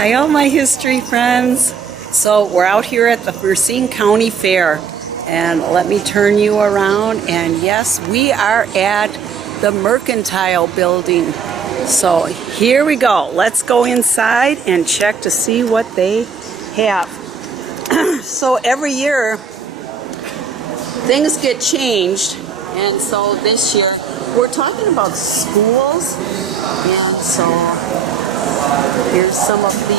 Hi, all my history friends. So we're out here at the Racine County Fair, and let me turn you around, and yes, we are at the Mercantile building. So here we go. Let's go inside and check to see what they have. So every year things get changed, and so this year we're talking about schools, and so here's some of the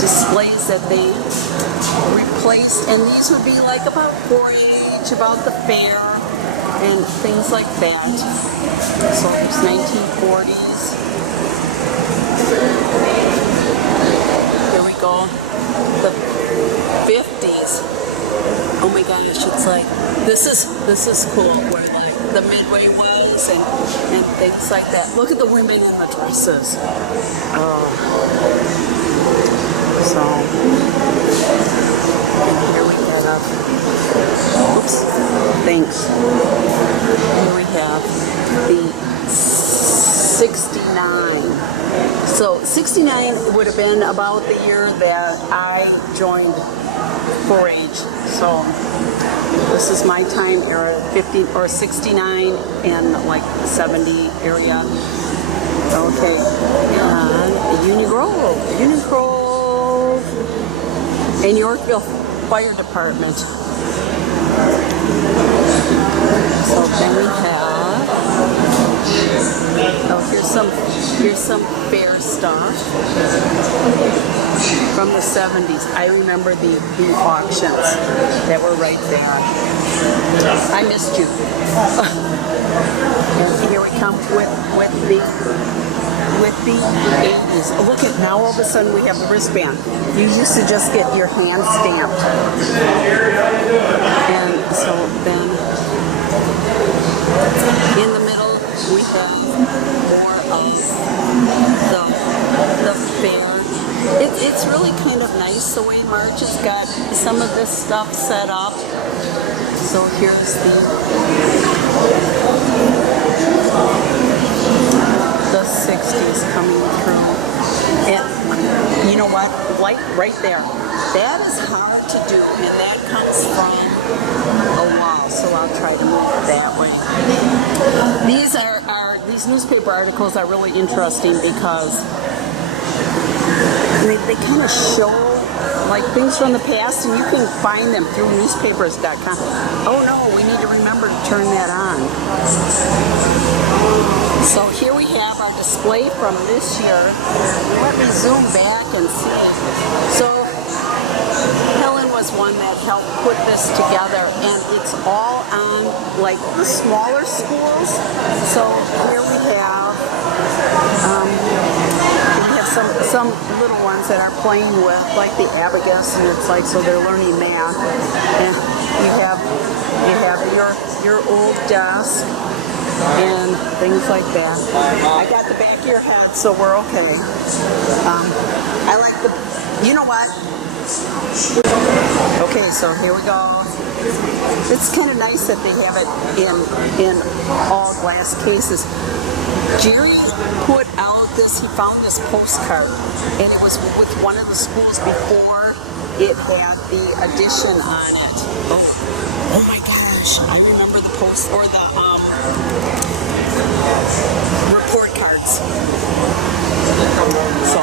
displays that they replaced, and these would be like about 4-H, about the fair, and things like that. So there's 1940s. Here we go. The 50s. Oh my gosh, it's like this is cool, where like the Midway was and things like that. Look at the women in the dresses. So and here we have thanks. Here we have the 69. So 69 would have been about the year that I joined 4-H. So this is my time era, 50 or 69 and like 70 area. Okay, and Union Grove, and Yorkville Fire Department. So then we have, here's some fair stuff from the 70s. I remember the auctions that were right there. I missed you. And here we come with the 80s. Oh, look at now, all of a sudden we have the wristband. You used to just get your hand stamped. And so then in the middle we have more of the fair. It's really kind of nice the way March has got some of this stuff set up. So here's the 60s coming through. And you know what? Like right there. That is hard to do, and that comes from a wall. So I'll try to move it that way. These newspaper articles are really interesting because they kind of show like things from the past, and you can find them through newspapers.com. Oh no, we need to remember to turn that on. So here we have our display from this year. Let me zoom back and see. So Helen was one that helped put this together, and it's all on like the smaller schools. So here we have some little ones that are playing with like the abacus, and it's like, so they're learning math. And you have your old desk and things like that. I got the back of your head, so we're okay. I like you know what? Okay, so here we go. It's kind of nice that they have it in all glass cases. Jerry put out he found this postcard, and it was with one of the schools before it had the addition on it. Oh my gosh, I remember the post or the report cards. So,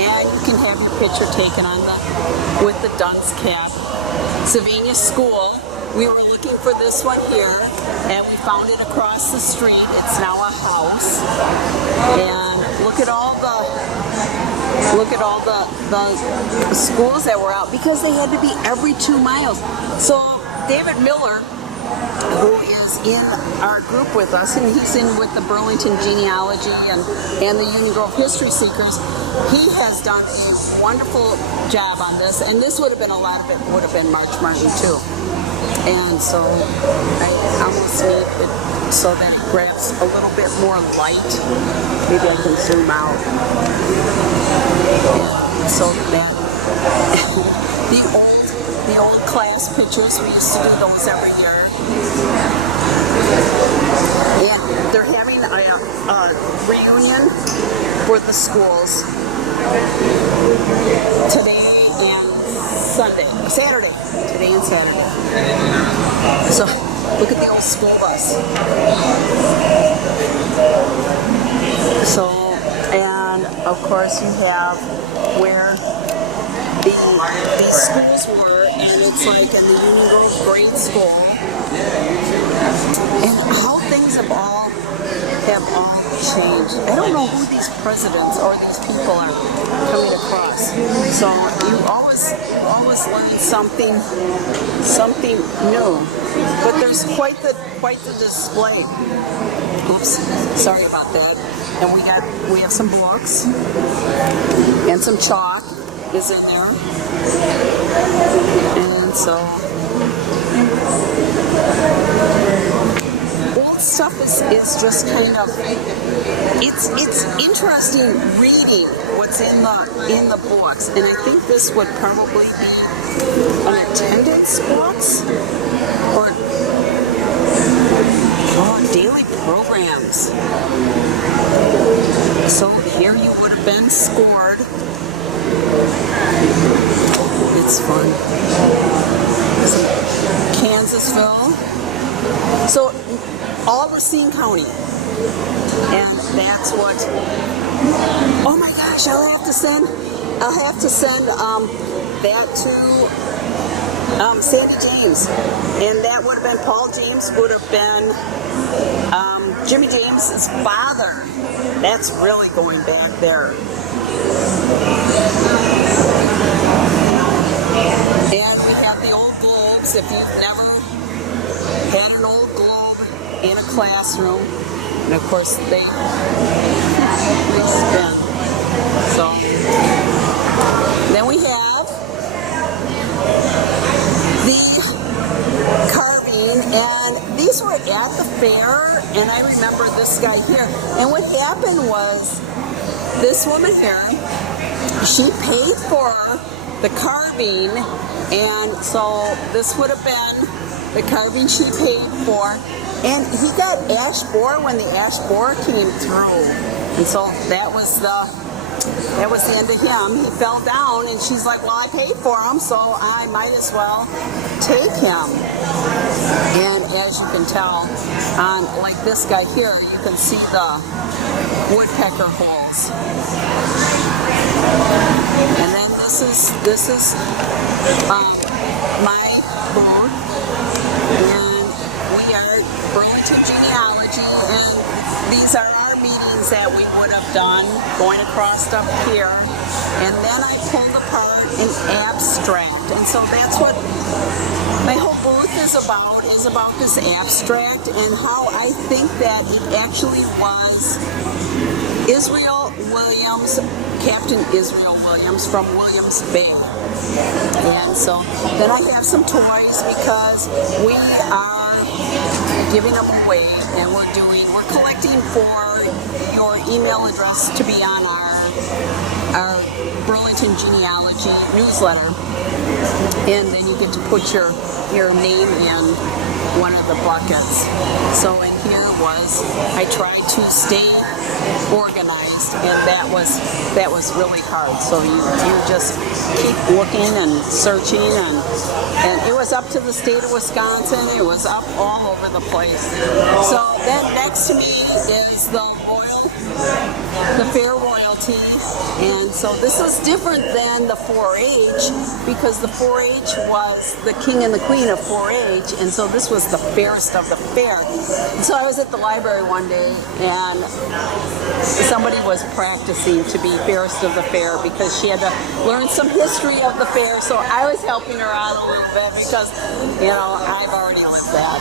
and you can have your picture taken with the dunce cap. Sylvania School. We were looking for this one here, and we found it across the street. It's now a house, and look at all the schools that were out, because they had to be every 2 miles. So David Miller, who is in our group with us, and he's in with the Burlington Genealogy and the Union Grove History Seekers, he has done a wonderful job on this, and this would have been a lot of it would have been March Martin too. And so I almost need it so that it grabs a little bit more light. Maybe I can zoom out. And so that the old class pictures, we used to do those every year. Yeah, they're having a reunion for the schools today and Saturday. Today and Saturday. So look at the old school bus. So, and of course you have where these schools were, and it's like in the Union Grove grade school, and how things have all changed. I don't know who these presidents or these people are coming across. So you always learn something new. But there's quite the display. Oops, sorry about that. And we have some books and some chalk is in there. And so old stuff is just kind of it's interesting reading what's in the books, and I think this would probably be an attendance books or daily programs. So here you would have been scored. It's fun. Kansasville. So all Racine County. And that's what. Oh my gosh! I'll have to send that to Sandy James, and that would have been Paul James. Would have been Jimmy James's father. That's really going back there. And we have the old globes. If you've never had an old globe in a classroom, and of course they spin. So then we have the carving, and these were at the fair, and I remember this guy here. And what happened was this woman here, she paid for the carving, and so this would have been the carving she paid for. And he got ash borer when the ash borer came through, and so that was the end of him. He fell down, and she's like, well, I paid for him, so I might as well take him. And as you can tell, on like this guy here, you can see the woodpecker holes. And then this is my booth, and we are Burlington Genealogy, and these are our meetings that we would have done going across up here. And then I pulled apart an abstract, and so that's what my whole booth is about this abstract, and how I think that it actually was Israel Williams, Captain Israel Williams from Williams Bay. And so then I have some toys because we are giving them away, and we're collecting for your email address to be on our Burlington Genealogy newsletter, and then you get to put your name in one of the buckets. So in here I tried to stay organized, and that was really hard. So you just keep looking and searching, and it was up to the state of Wisconsin. It was up all over the place. So then next to me is the fair royalty, and so this is different than the 4-H, because the 4-H was the king and the queen of 4-H, and so this was the fairest of the fair. And so I was at the library one day, and somebody was practicing to be fairest of the fair because she had to learn some history of the fair, so I was helping her out a little bit because, I've already lived that.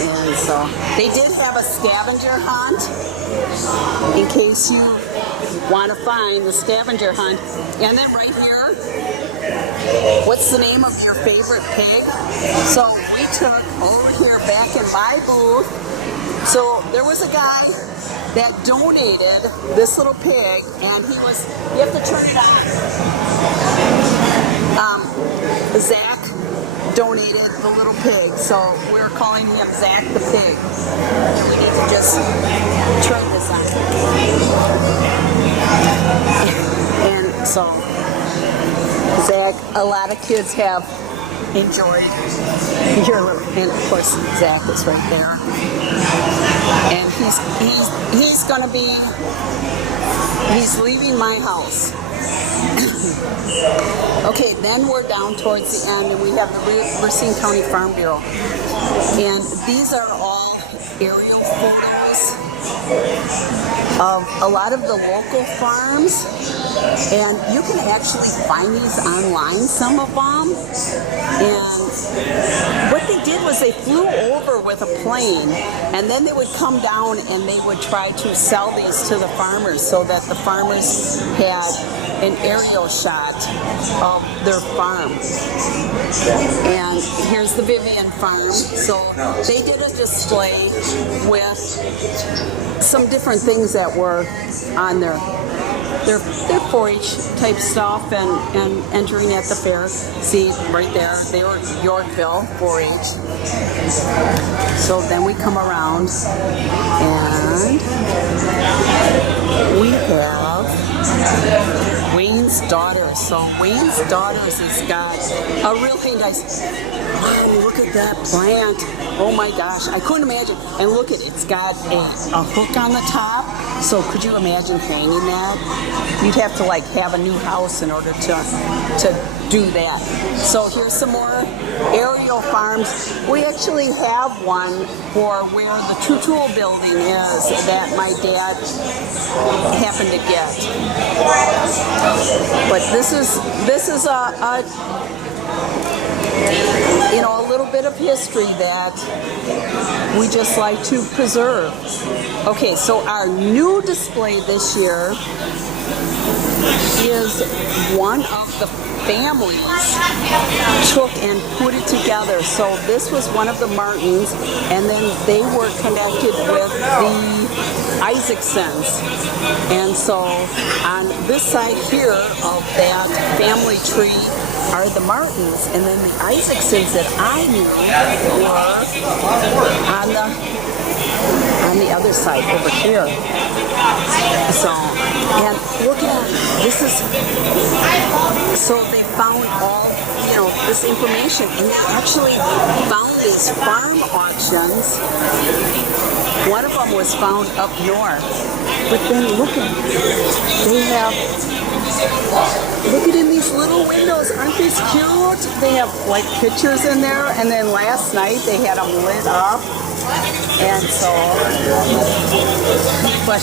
And so they did have a scavenger hunt in case you want to find the scavenger hunt. And then right here, what's the name of your favorite pig? So we took over here back in my booth. So there was a guy that donated this little pig, and you have to turn it on. Zach donated the little pig, so we're calling him Zach the Pig. And we need to just turn this a lot of kids have enjoyed your little, and of course Zach is right there, and he's gonna be, he's leaving my house. Okay, then we're down towards the end and we have the Racine County Farm Bureau, and these are all aerial photos of a lot of the local farms, and you can actually find these online, some of them. And what they did was they flew over with a plane, and then they would come down and they would try to sell these to the farmers so that the farmers had an aerial shot of their farm. And here's the Vivian farm. So they did a display with some different things that were on their 4-H type stuff and entering at the fair. See right there, they were Yorkville 4-H. So then we come around and we have Wayne's Daughters. So Wayne's Daughters has got a really nice, wow, look at that plant. Oh my gosh, I couldn't imagine. And look at it, it's got a hook on the top. So could you imagine hanging that? You'd have to like have a new house in order to do that. So here's some more aerial farms. We actually have one for where the Tool building is that my dad happened to get. But this is a you know, a little bit of history that we just like to preserve. Okay, so our new display this year is one of the families took and put it together. So this was one of the Martins, and then they were connected with the Isaacsons. And so on this side here of that family tree are the Martins, and then the Isaacsons that I knew were on the other side over here. So, and look at this is, so they found all, you know, this information, and they actually found these farm auctions. One of them was found up north, but then look at in these little windows, aren't these cute? They have like pictures in there, and then last night they had them lit up. And so, but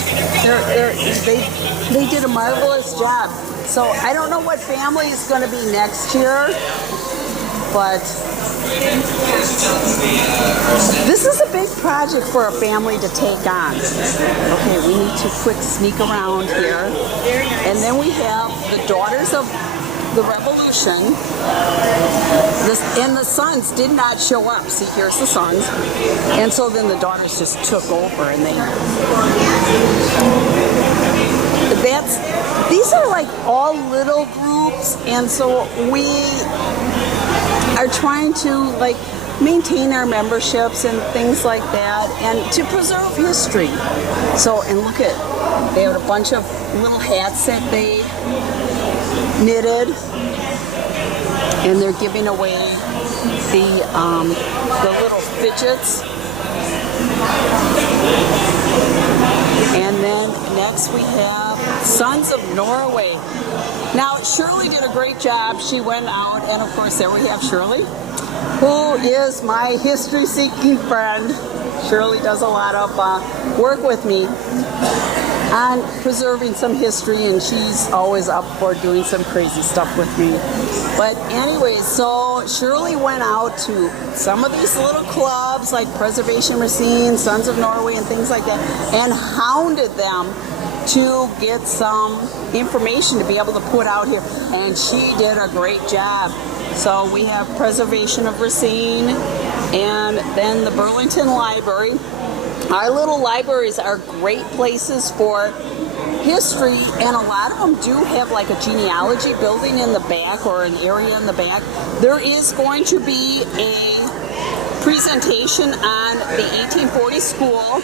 they did a marvelous job. So I don't know what family is going to be next year, but this is a big project for a family to take on. Okay, we need to quick sneak around here. And then we have the Daughters of the Revolution. And the sons did not show up. See, here's the sons. And so then the daughters just took over, and these are like all little groups, and so we are trying to like maintain our memberships and things like that, and to preserve history. So, and look at, they have a bunch of little hats that they knitted, and they're giving away the little fidgets. And then next we have Sons of Norway. Now Shirley did a great job. She went out, and of course there we have Shirley, who is my history-seeking friend. Shirley does a lot of work with me on preserving some history, and she's always up for doing some crazy stuff with me. But anyways, so Shirley went out to some of these little clubs like Preservation Racine, Sons of Norway, and things like that, and hounded them to get some information to be able to put out here, and she did a great job. So we have Preservation of Racine, and then the Burlington Library. Our little libraries are great places for history, and a lot of them do have like a genealogy building in the back or an area in the back. There is going to be a presentation on the 1840 school,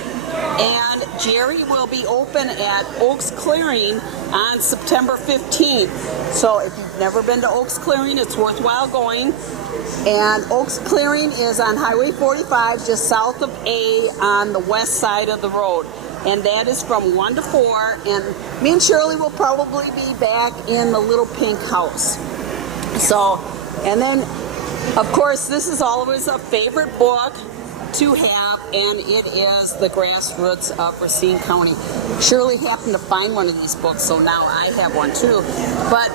and Jerry will be open at Oaks Clearing on September 15th. So if you've never been to Oaks Clearing, it's worthwhile going. And Oaks Clearing is on Highway 45, just south of A on the west side of the road. And that is from 1 to 4. And me and Shirley will probably be back in the little pink house. So, and then, of course, this is always a favorite book to have, and it is The Grassroots of Racine County. Shirley happened to find one of these books, so now I have one too. But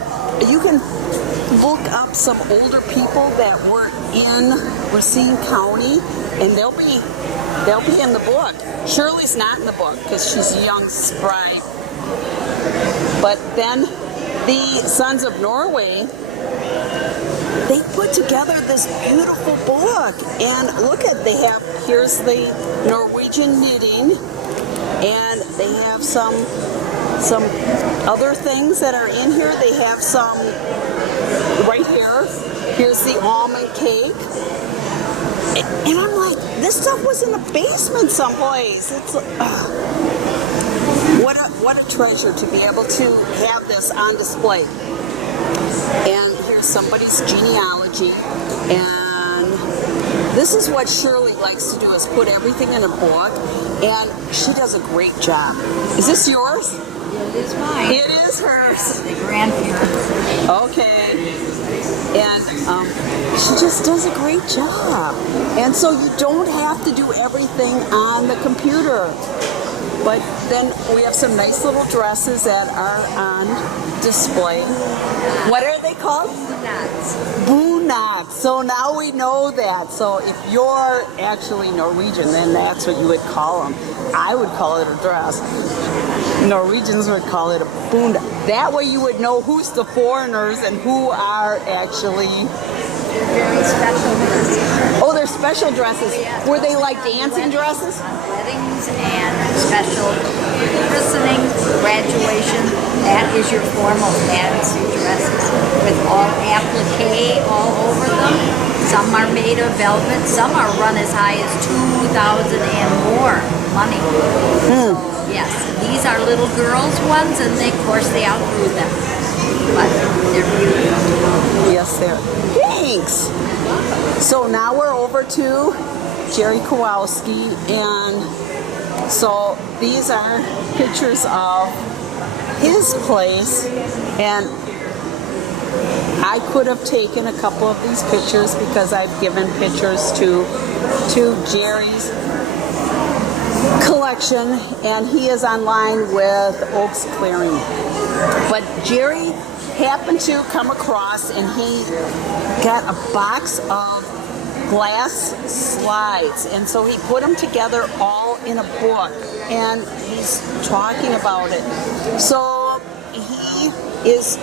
you can look up some older people that were in Racine County, and they'll be in the book. Shirley's not in the book because she's young, spry. But then the Sons of Norway, they put together this beautiful book, and look at, here's the Norwegian knitting, and they have some other things that are in here. They have some right here. Here's the almond cake, and I'm like, this stuff was in the basement someplace. It's what a treasure to be able to have this on display. And here's somebody's genealogy, and this is what Shirley likes to do, is put everything in a book, and she does a great job. Is this yours? It is mine. It is hers. The grandparents. Okay. And she just does a great job. And so you don't have to do everything on the computer. But then we have some nice little dresses that are on display. What are they called? Nuts. Bunad. So now we know that. So if you're actually Norwegian, then that's what you would call them. I would call it a dress. Norwegians would call it a bunad. That way you would know who's the foreigners and who are actually... Very special dresses. Oh, they're special dresses. Were they like dancing dresses? Weddings and special christening, graduation. That is your formal fancy dresses with all applique all over them. Some are made of velvet. Some are run as high as $2,000 and more money. So, yes, these are little girls' ones, and of course they outgrew them. But they're beautiful. Yes, they're. Thanks. So now we're over to Jerry Kowalski, and so these are pictures of his place, and I could have taken a couple of these pictures because I've given pictures to Jerry's collection, and he is online with Oaks Clearing. But Jerry happened to come across, and he got a box of glass slides, and so he put them together all in a book, and he's talking about it. So he is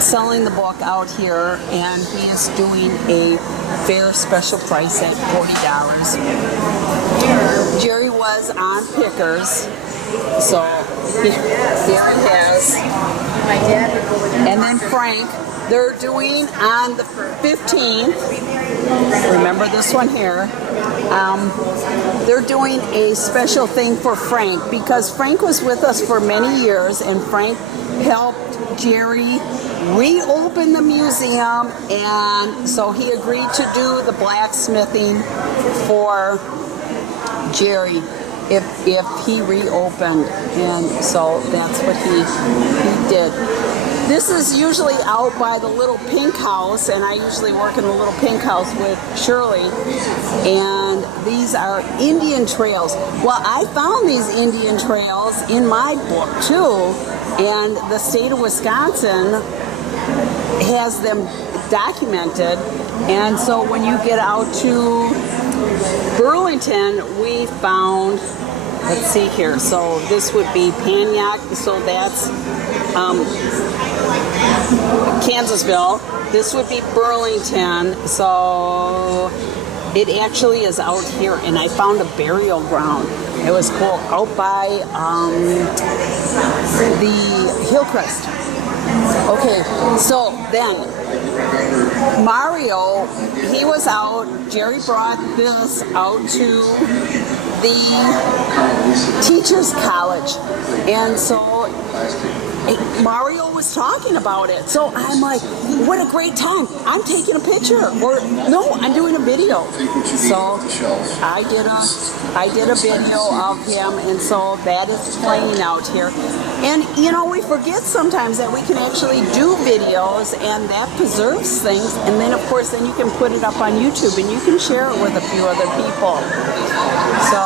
selling the book out here, and he is doing a fair special price at $40. Jerry was on Pickers, so here he has. And then Frank, they're doing on the 15th, remember this one here, they're doing a special thing for Frank, because Frank was with us for many years, and Frank helped Jerry reopen the museum, and so he agreed to do the blacksmithing for Jerry if he reopened, and so that's what he did. This is usually out by the little pink house, and I usually work in the little pink house with Shirley, and these are Indian trails. Well, I found these Indian trails in my book too, and the state of Wisconsin has them documented, and so when you get out to Burlington, we found, let's see here, so this would be Panyak, so that's Kansasville. This would be Burlington, so it actually is out here, and I found a burial ground. It was cool, out by the Hillcrest. Okay, so then Mario, he was out, Jerry brought this out to the Teachers College. And so Mario was talking about it. So I'm like, what a great time. I'm taking a picture. Or no, I'm doing a video. So I did a video of him, and so that is playing out here. And you know, we forget sometimes that we can actually do videos, and that preserves things. And then of course, then you can put it up on YouTube and you can share it with a few other people. So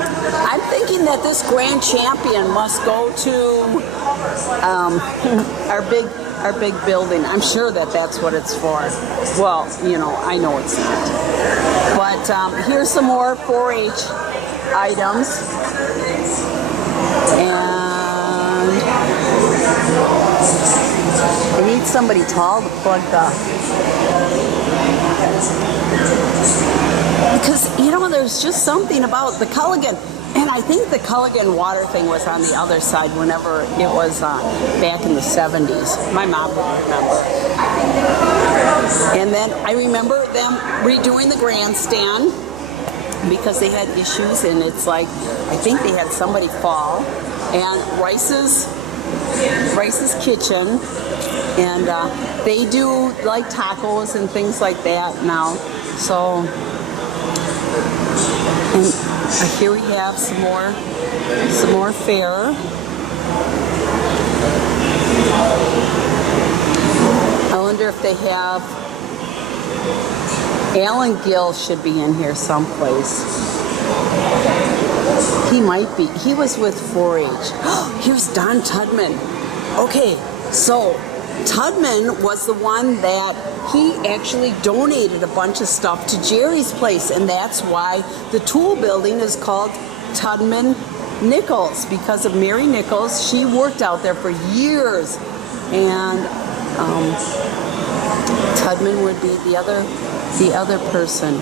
I'm thinking that this grand champion must go to our big building. I'm sure that that's what it's for. Well, you know, I know it's not. But here's some more 4-H items. And I need somebody tall to plug because, you know, there's just something about the Culligan. And I think the Culligan water thing was on the other side whenever it was back in the 70s. My mom would remember. And then I remember them redoing the grandstand because they had issues, and it's like, I think they had somebody fall. And Rice's Kitchen, and they do like tacos and things like that now. So, and here we have some more fare. I wonder if they have, Alan Gill should be in here someplace. He might be. He was with 4-H. Here's Don Tudman. Okay, so Tudman was the one that he actually donated a bunch of stuff to Jerry's place, and that's why the tool building is called Tudman Nichols, because of Mary Nichols. She worked out there for years, and Tudman would be the other person.